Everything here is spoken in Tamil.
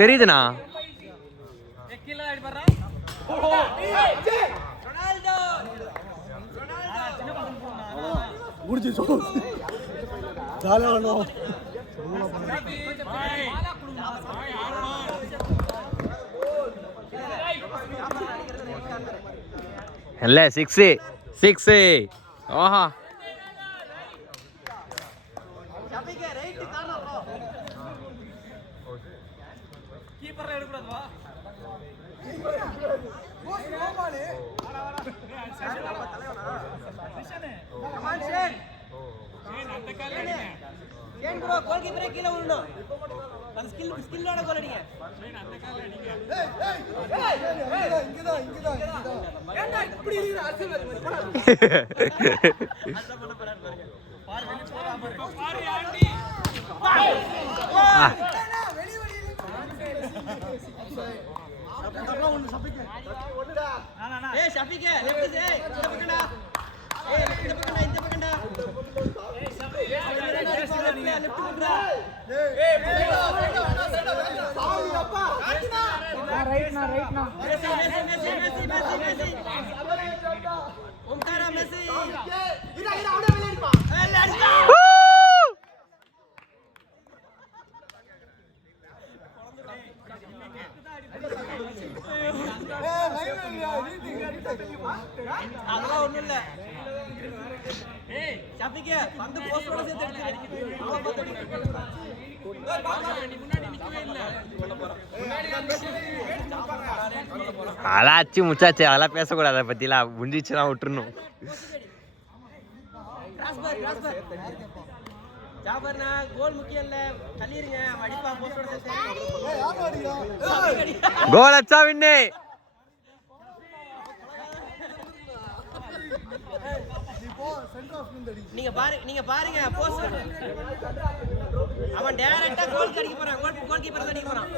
தெரியுதுண்ணா. இல்ல 6 ஆஹா அதெல்லாம் ஒண்ணும் இல்ல. ஷாஃபிக்கு வந்து போஸ்டரோட சேர்த்து அலாச்சு முச்சாச்சு, அதெல்லாம் பேசக்கூடாது. அதை பத்திலாம் முடிஞ்சிச்சுன்னா விட்டுருணும். கோல் அச்சா வின்னு. நீங்க பாருங்க போஸ்டர். அவன் டைரக்டா கோல் அடிக்க போறான். கோல் கீப்பர் அடிக்க போறான்.